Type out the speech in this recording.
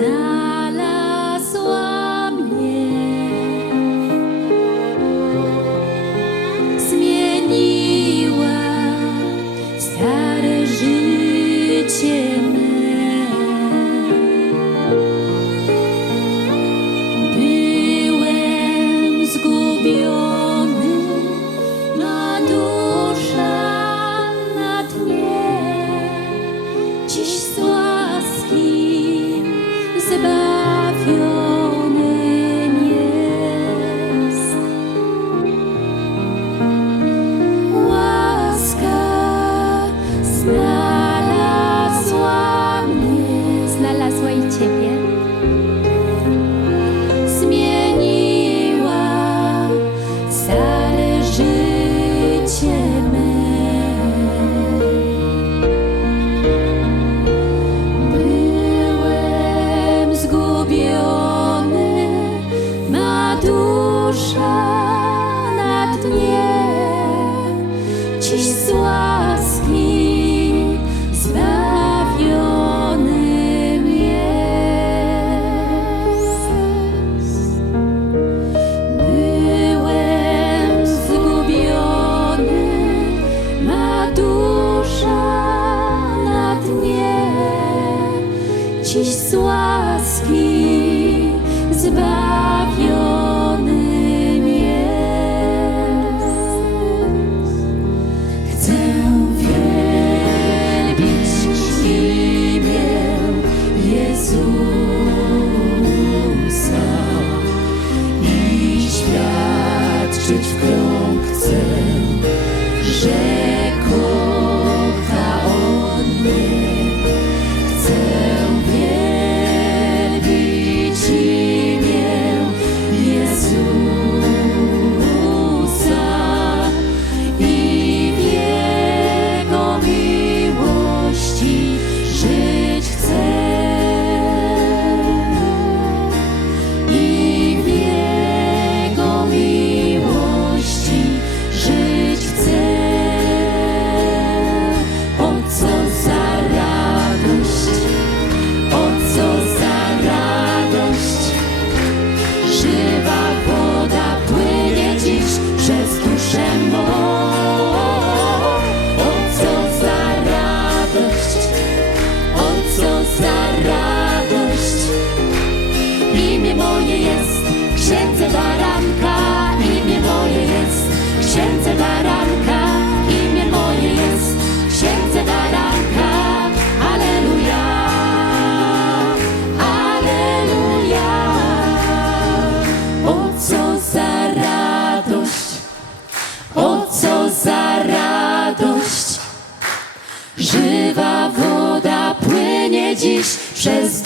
Now. dziś z łaski zbawionym jest. Chcę wielbić imię Jezusa i świadczyć w krąg chcę, że dziś przez